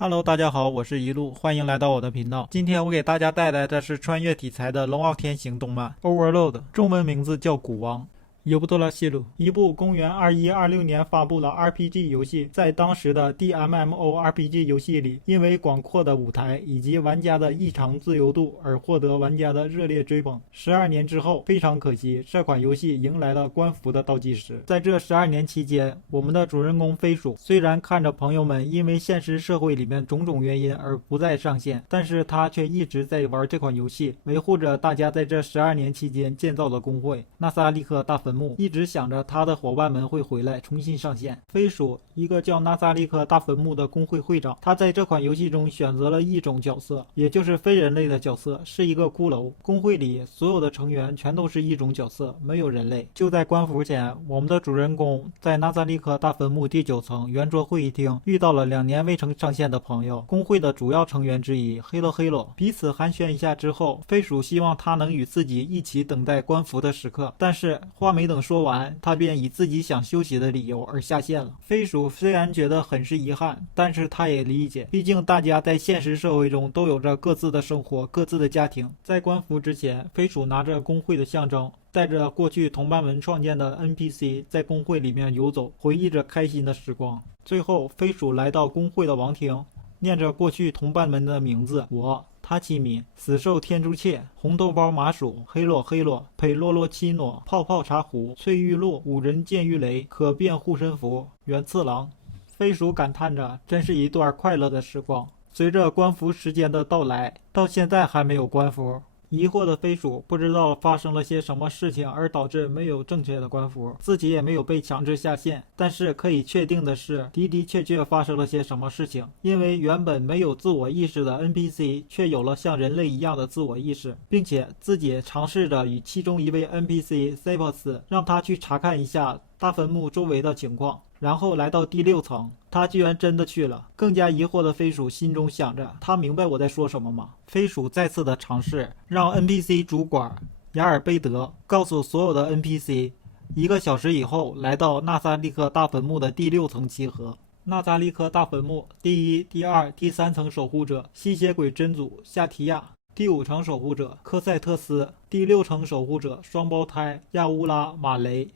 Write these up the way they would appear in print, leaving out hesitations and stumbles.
Hello，大家好，我是一路，欢迎来到我的频道。今天我给大家带来的是穿越题材的龙傲天行动漫《Overload》，中文名字叫《古王》。尤布多拉西鲁，一部公元2126年发布的 RPG 游戏，在当时的 DMMORPG 游戏里，因为广阔的舞台以及玩家的异常自由度而获得玩家的热烈追捧。12年之后，非常可惜，这款游戏迎来了官服的倒计时。在这12年期间，我们的主人公飞鼠虽然看着朋友们因为现实社会里面种种原因而不再上线，但是他却一直在玩这款游戏，维护着大家在这12年期间建造的工会纳萨利克大坟墓，一直想着他的伙伴们会回来重新上线。飞鼠，一个叫纳萨利克大坟墓的工会会长，他在这款游戏中选择了一种角色，也就是非人类的角色，是一个骷髅。工会里所有的成员全都是一种角色，没有人类。就在官服前，我们的主人公在纳萨利克大坟墓第9层圆桌会议厅遇到了2年未曾上线的朋友，工会的主要成员之一黑洛黑洛。彼此寒暄一下之后，飞鼠希望他能与自己一起等待官服的时刻，但是话没等说完，他便以自己想休息的理由而下线了。飞鼠虽然觉得很是遗憾，但是他也理解，毕竟大家在现实社会中都有着各自的生活、各自的家庭。在官服之前，飞鼠拿着工会的象征，带着过去同伴们创建的 NPC 在工会里面游走，回忆着开心的时光。最后，飞鼠来到工会的王庭，念着过去同伴们的名字：我塔奇米、死兽天竺切、红豆包麻薯、黑洛黑洛、佩洛洛奇诺、泡泡茶壶、翠玉露、五人剑玉雷、可变护身符、元次郎。飞鼠感叹着，真是一段快乐的时光。随着官服时间的到来，到现在还没有官服。疑惑的飞鼠不知道发生了些什么事情而导致没有正确的官服，自己也没有被强制下线。但是可以确定的是，的的确确发生了些什么事情，因为原本没有自我意识的 NPC 却有了像人类一样的自我意识，并且自己尝试着与其中一位 NPC Cypos 让他去查看一下大坟墓周围的情况，然后来到第6层，他居然真的去了。更加疑惑的飞鼠心中想着，他明白我在说什么吗？飞鼠再次的尝试让 NPC 主管雅尔贝德告诉所有的 NPC 1个小时以后来到纳萨利克大坟墓的第6层集合。纳萨利克大坟墓第1、第2、第3层守护者吸血鬼真祖夏提亚，第5层守护者科赛特斯，第6层守护者双胞胎亚乌拉马雷，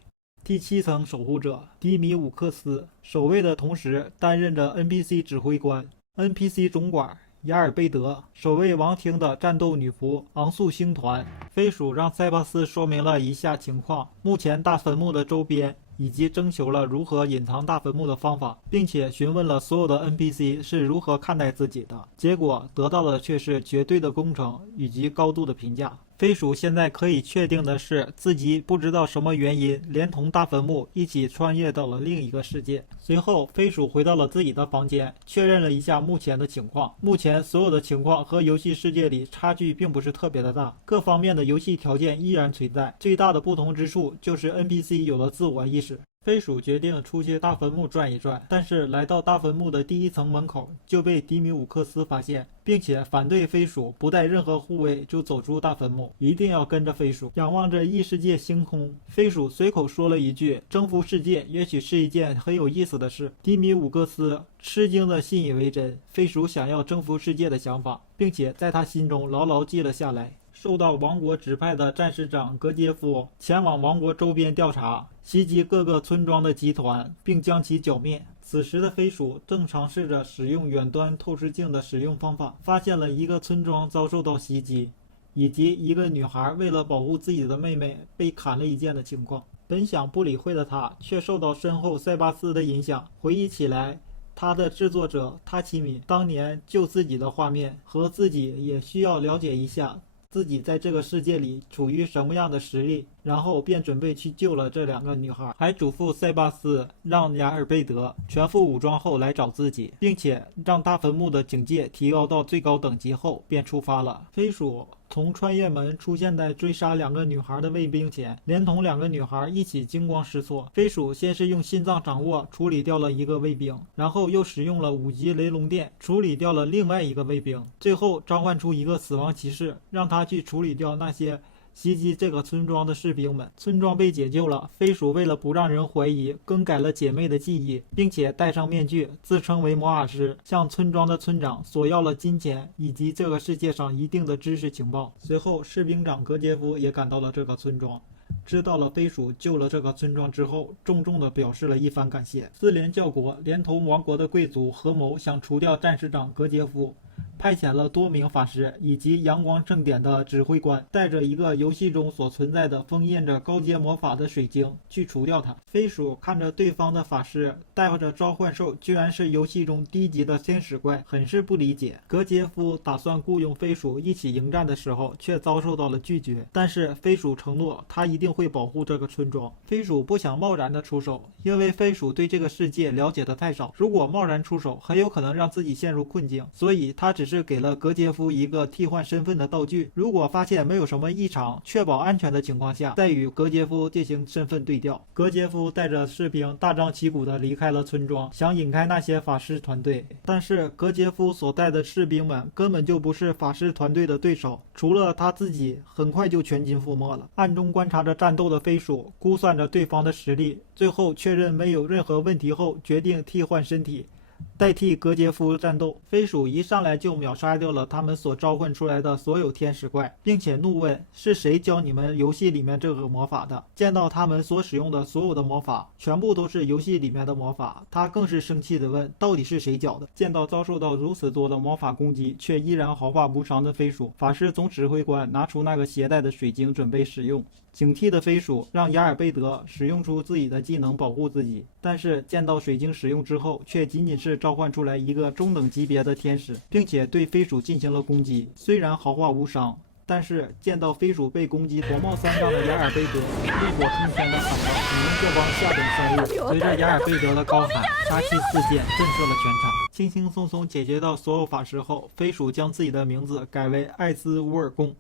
第7层守护者迪米武克斯。守卫的同时担任着 NPC 指挥官、NPC 总管雅尔贝德，守卫王庭的战斗女仆昂素星团。飞鼠让塞巴斯说明了一下情况，目前大坟墓的周边，以及征求了如何隐藏大坟墓的方法，并且询问了所有的 NPC 是如何看待自己的。结果得到的却是绝对的忠诚以及高度的评价。飞鼠现在可以确定的是，自己不知道什么原因连同大坟墓一起穿越到了另一个世界。随后飞鼠回到了自己的房间，确认了一下目前的情况。目前所有的情况和游戏世界里差距并不是特别的大，各方面的游戏条件依然存在，最大的不同之处就是 NPC 有了自我意识。飞鼠决定出去大坟墓转一转，但是来到大坟墓的第1层门口就被迪米武克斯发现，并且反对飞鼠不带任何护卫就走出大坟墓，一定要跟着飞鼠。仰望着异世界星空，飞鼠随口说了一句：征服世界也许是一件很有意思的事。迪米武克斯吃惊的信以为真，飞鼠想要征服世界的想法，并且在他心中牢牢记了下来。受到王国指派的战士长格杰夫前往王国周边调查，袭击各个村庄的集团，并将其剿灭。此时的飞鼠正尝试着使用远端透视镜的使用方法，发现了一个村庄遭受到袭击，以及一个女孩为了保护自己的妹妹被砍了一剑的情况。本想不理会的他，却受到身后塞巴斯的影响，回忆起来他的制作者塔奇米当年救自己的画面，和自己也需要了解一下自己在这个世界里处于什么样的实力，然后便准备去救了这2个女孩，还嘱咐塞巴斯让雅尔贝德全副武装后来找自己，并且让大坟墓的警戒提高到最高等级后便出发了。飞鼠从穿越门出现在追杀2个女孩的卫兵前，连同2个女孩一起惊慌失措。飞鼠先是用心脏掌握处理掉了1个卫兵，然后又使用了5级雷龙电处理掉了另外1个卫兵，最后召唤出1个死亡骑士，让他去处理掉那些袭击这个村庄的士兵们。村庄被解救了，飞鼠为了不让人怀疑，更改了姐妹的记忆，并且戴上面具，自称为魔法师，向村庄的村长索要了金钱以及这个世界上一定的知识情报。随后，士兵长格杰夫也赶到了这个村庄。知道了飞鼠救了这个村庄之后，重重地表示了一番感谢。斯连教国连同王国的贵族合谋，想除掉战士长格杰夫，派遣了多名法师以及阳光正典的指挥官，带着一个游戏中所存在的封印着高阶魔法的水晶去除掉它。飞鼠看着对方的法师带着召唤兽居然是游戏中低级的天使怪，很是不理解。格杰夫打算雇佣飞鼠一起迎战的时候，却遭受到了拒绝。但是飞鼠承诺他一定会保护这个村庄。飞鼠不想贸然的出手，因为飞鼠对这个世界了解的太少，如果贸然出手，很有可能让自己陷入困境，所以他只是给了格杰夫一个替换身份的道具，如果发现没有什么异常，确保安全的情况下，再与格杰夫进行身份对调。格杰夫带着士兵大张旗鼓地离开了村庄，想引开那些法师团队，但是格杰夫所带的士兵们根本就不是法师团队的对手，除了他自己，很快就全军覆没了。暗中观察着战斗的飞鼠估算着对方的实力，最后确认没有任何问题后，决定替换身体，代替格杰夫战斗。飞鼠一上来就秒杀掉了他们所召唤出来的所有天使怪，并且怒问是谁教你们游戏里面这个魔法的。见到他们所使用的所有的魔法全部都是游戏里面的魔法，他更是生气地问到底是谁教的。见到遭受到如此多的魔法攻击却依然毫发无伤的飞鼠，法师总指挥官拿出那个携带的水晶准备使用。警惕的飞鼠让雅尔贝德使用出自己的技能保护自己，但是见到水晶使用之后，却仅仅是召唤出来一个中等级别的天使，并且对飞鼠进行了攻击。虽然毫发无伤，但是见到飞鼠被攻击火冒三丈的雅尔贝德，怒火冲天的喊道：“你们这帮下等生物！”随着雅尔贝德的高喊，杀气四溅，震慑了全场。轻轻松松解决到所有法师后，飞鼠将自己的名字改为艾兹乌尔贡。